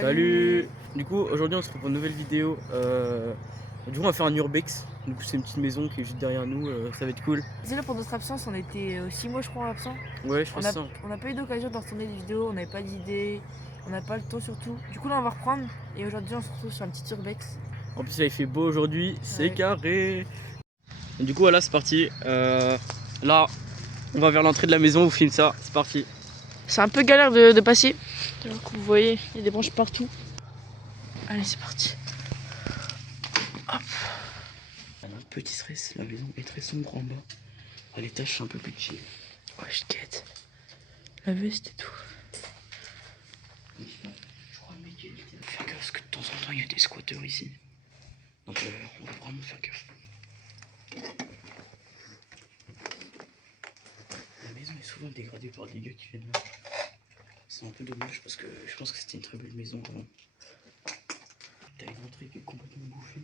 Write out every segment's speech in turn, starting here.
Salut. Du coup, aujourd'hui on se retrouve pour une nouvelle vidéo. Du coup, on va faire un urbex. Du coup, c'est une petite maison qui est juste derrière nous. Ça va être cool. Désolé pour notre absence, on était 6 mois je crois absent. Ouais, je pense ça. On n'a pas eu d'occasion de retourner des vidéos, on n'avait pas d'idées, on n'a pas le temps surtout. Du coup là on va reprendre et aujourd'hui on se retrouve sur un petit urbex. En plus, là il fait beau aujourd'hui. C'est Ouais. carré. Et du coup, voilà, c'est parti. Là, on va vers l'entrée de la maison. On vous filme ça. C'est parti. C'est un peu galère de passer. Alors que vous voyez, il y a des branches partout. Allez, c'est parti. Hop. Alors, petit stress, la maison est très sombre en bas. À l'étage, c'est un peu plus chill. Ouais, je guette. La veste et tout. Je crois le mec il était là. Faire gaffe parce que de temps en temps, il y a des squatteurs ici. Donc, on va vraiment faire gaffe. La maison est souvent dégradée par des gars qui viennent là. C'est un peu dommage parce que je pense que c'était une très belle maison avant. T'as une entrée qui est complètement bouffée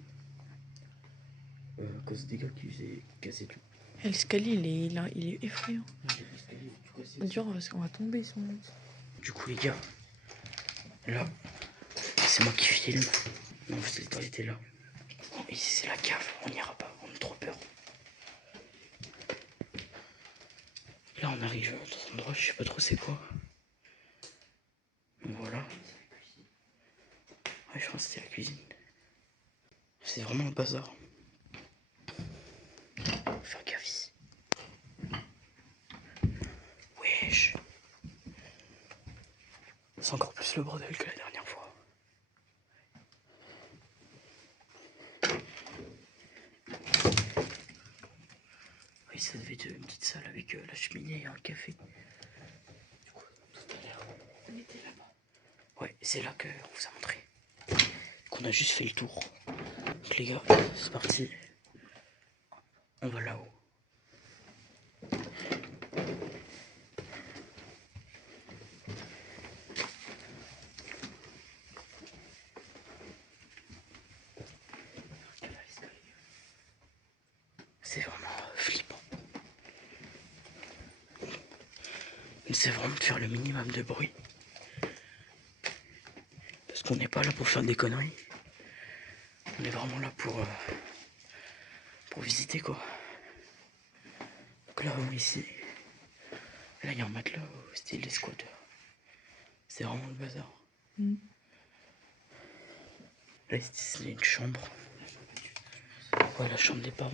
à cause des gars qui faisaient casser tout. L'escalier il est effrayant. L'escalier est tout cassé. C'est dur parce qu'on va tomber si on monte. Du coup, les gars, là, c'est moi qui filme. Non, en fait, les toilettes étaient là. Bon, ici, c'est la cave. On n'ira pas. On a trop peur. Là, on arrive dans un endroit, je sais pas trop c'est quoi. Donc voilà. Ouais, je pense que c'était la cuisine. C'est vraiment un bazar. Faut faire gaffe ici. Wesh. C'est encore plus le bordel que la dernière fois. Oui, ça devait être une petite salle avec la cheminée et un café. Du coup, tout à l'heure, on était là-bas. Ouais, c'est là qu'on vous a montré. Qu'on a juste fait le tour. Donc les gars, c'est parti. On va là-haut. C'est vraiment flippant. On essaie vraiment de faire le minimum de bruit. Parce qu'on n'est pas là pour faire des conneries. On est vraiment là pour visiter quoi. Donc là, ici, là il y a un matelas au style des squatteurs. C'est vraiment le bazar. Là, c'est une chambre. Ouais, la chambre des parents.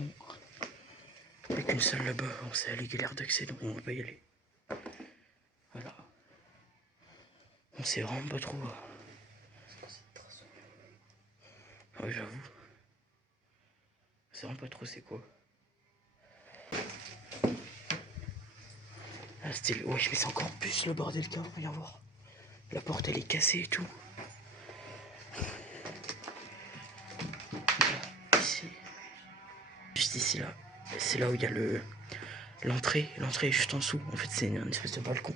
Avec une salle là-bas, on sait aller galère d'accès, donc on va pas y aller. Voilà. On sait vraiment pas trop. Ouais, j'avoue. C'est vraiment pas trop c'est quoi. Là, c'était le... Ouais, mais c'est encore plus le bordel car, viens voir. La porte, elle est cassée et tout. Ici. Juste ici, là. C'est là où il y a le... L'entrée. L'entrée est juste en dessous. En fait, c'est une espèce de balcon.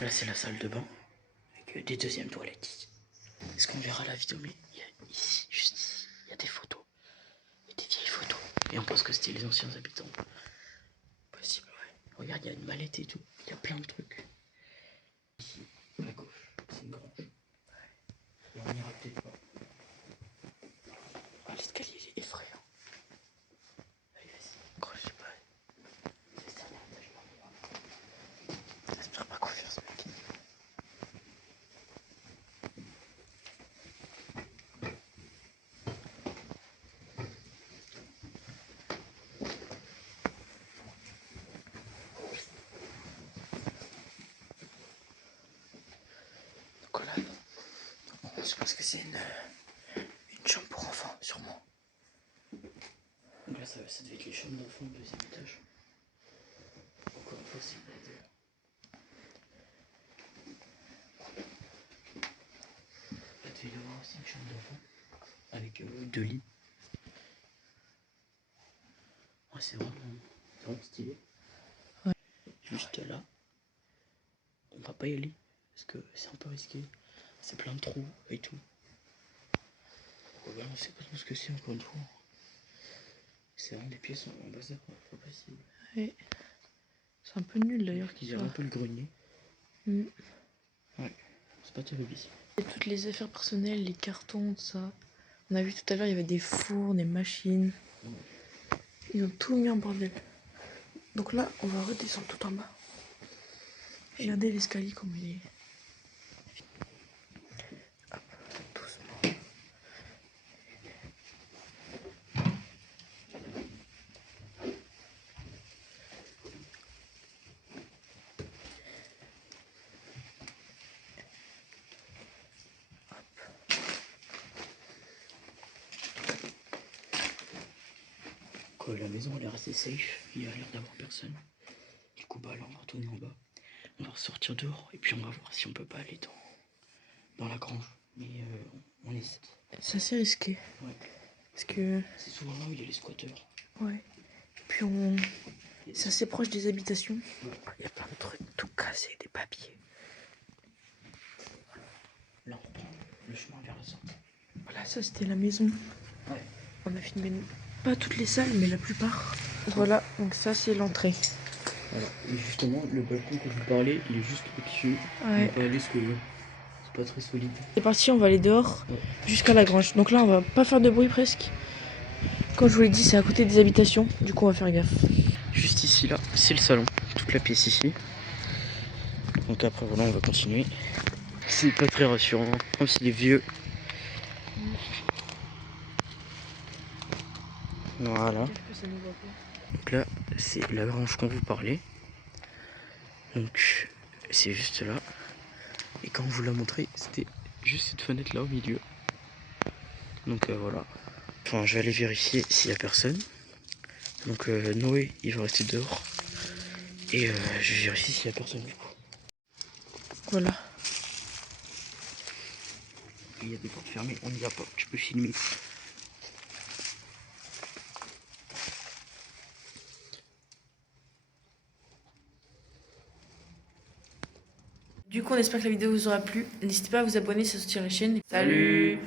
Là, c'est la salle de bain. Avec des deuxièmes toilettes ici. Est-ce qu'on verra la vidéo? Mais il y a ici, juste ici, il y a des photos. Et des vieilles photos. Et on pense que c'était les anciens habitants. Possible, ouais. Regarde, il y a une mallette et tout. Il y a plein de trucs. Ici, à gauche, c'est une grange. Et on ira peut-être pas. Oh, l'escalier, il est effrayant. Allez, vas-y. Gros, je sais pas. C'est le dernier étage, là. J'espère pas confiance, mec. Donc là, je pense que c'est une chambre pour enfants, sûrement. Donc là, ça devait être les chambres d'enfants au deuxième étage. Encore une fois, c'est pas de... Là, tu devais y avoir aussi une chambre d'enfant. Avec 2 lits. Ouais, c'est vraiment stylé. Ouais. Juste là, on va pas y aller. Parce que c'est un peu risqué. C'est plein de trous et tout. On sait pas trop ce que c'est encore une fois. C'est vraiment des pièces en bazar, pas possible. Ouais. C'est un peu nul d'ailleurs Il y a un peu le grenier. Ouais, c'est pas terrible ici. Et toutes les affaires personnelles, les cartons, tout ça. On a vu tout à l'heure, il y avait des fours, des machines. Ils ont tout mis en bordel. Donc là, on va redescendre tout en bas. Regardez l'escalier comme il est. Hop, doucement. Quoi, la maison elle est restée safe, il y a l'air d'avoir personne. Du coup, bah là, on va retourner en bas. On va ressortir dehors et puis on va voir si on peut pas aller dans la grange. Mais on essaie. C'est assez risqué. Ouais. Parce que. C'est souvent là où il y a les squatteurs. Ouais. Et puis on. C'est assez proche des habitations. Il y a plein de trucs tout cassés, des papiers. Là, on reprend le chemin vers la sortie. Voilà, ça c'était la maison. Ouais. On a filmé pas toutes les salles, mais la plupart. Voilà, donc ça c'est l'entrée. Voilà. Et justement, le balcon que je vous parlais, il est juste au-dessus. Ouais. On va pas aller parce que c'est pas très solide. C'est parti, on va aller dehors Ouais. jusqu'à la grange. Donc là, on va pas faire de bruit presque. Comme je vous l'ai dit, c'est à côté des habitations. Du coup, on va faire gaffe. Juste ici, là, c'est le salon. Toute la pièce ici. Donc après, voilà, on va continuer. C'est pas très rassurant, comme c'est des vieux. Voilà. Donc là, c'est la grange qu'on vous parlait. Donc, c'est juste là. Et quand on vous l'a montré, c'était juste cette fenêtre là au milieu. Donc voilà. Enfin, je vais aller vérifier s'il y a personne. Donc Noé, il va rester dehors. Et je vais vérifier s'il y a personne du coup. Voilà. Il y a des portes fermées, on n'y va pas. Tu peux filmer. Du coup, on espère que la vidéo vous aura plu. N'hésitez pas à vous abonner, ça soutient la chaîne. Salut.